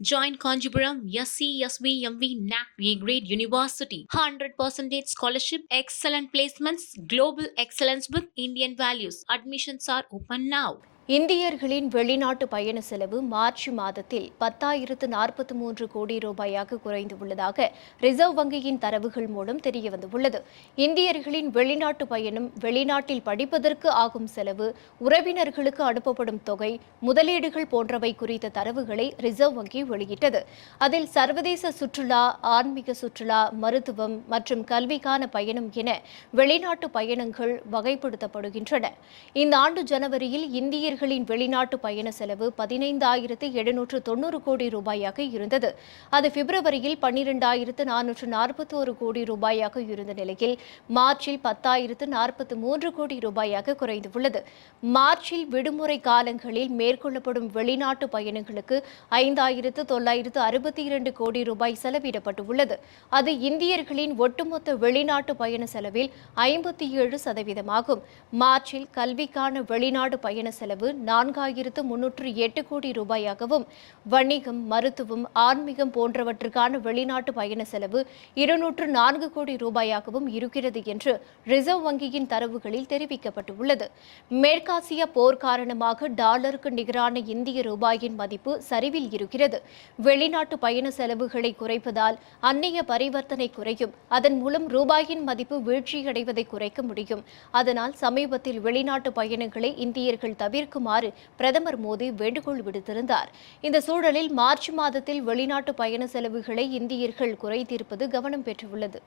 Join Conjipuram SCSVMV NAC A-Grade University. 100% scholarship, excellent placements, global excellence with Indian values. Admissions are open now. இந்தியர்களின் வெளிநாட்டு பயண செலவு March மாதத்தில் 10,043 கோடி ரூபாயாக குறைந்துள்ளதாக ரிசர்வ் வங்கியின் தரவுகள் மூலம் தெரியவந்துள்ளது. இந்தியர்களின் வெளிநாட்டு பயணம், வெளிநாட்டில் படிப்பதற்கு ஆகும் செலவு, உறவினர்களுக்கு அனுப்பப்படும் தொகை, முதலீடுகள் போன்றவை குறித்த தரவுகளை ரிசர்வ் வங்கி வெளியிட்டது. அதில் சர்வதேச சுற்றுலா, ஆன்மீக சுற்றுலா, மருத்துவம் மற்றும் கல்விக்கான பயணம் என வெளிநாட்டு பயணங்கள் வகைப்படுத்தப்படுகின்றன. இந்த ஆண்டு ஜனவரியில் இந்தியர்களின் வெளிநாட்டு பயண செலவு 15,790 கோடி ரூபாயாக இருந்தது. அது பிப்ரவரியில் 12,441 கோடி ரூபாயாக இருந்த நிலையில் மார்ச்சில் 10,043 கோடி ரூபாயாக குறைந்துள்ளது. மார்ச்சில் விடுமுறை காலங்களில் மேற்கொள்ளப்படும் வெளிநாட்டு பயணங்களுக்கு 5,962 கோடி ரூபாய் செலவிடப்பட்டுள்ளது. அது இந்தியர்களின் ஒட்டுமொத்த வெளிநாட்டு பயண செலவில் 57%. மார்ச்சில் கல்விக்கான வெளிநாடு பயண செலவு 4,308 கோடி ரூபாயாகவும், வணிகம், மருத்துவம், ஆன்மீகம் போன்றவற்றுக்கான வெளிநாட்டு பயண செலவு 204 கோடி ரூபாயாகவும் இருக்கிறது என்று ரிசர்வ் வங்கியின் தரவுகளில் தெரிவிக்கப்பட்டுள்ளது. மேற்காசிய போர் காரணமாக டாலருக்கு நிகரான இந்திய ரூபாயின் மதிப்பு சரிவில் இருக்கிறது. வெளிநாட்டு பயண செலவுகளை குறைப்பதால் அந்நிய பரிவர்த்தனை குறையும். அதன் மூலம் ரூபாயின் மதிப்பு வீழ்ச்சியடைவதை குறைக்க முடியும். அதனால் சமீபத்தில் வெளிநாட்டு பயணங்களை இந்தியர்கள் தவிர்க்குமாறு பிரதமர் மோடி வேண்டுகோள் விடுத்திருந்தார். இந்த சூழலில் மார்ச் மாதத்தில் வெளிநாட்டு பயண செலவுகளை இந்தியர்கள் குறைத்திருப்பது கவனம் பெற்றுள்ளது.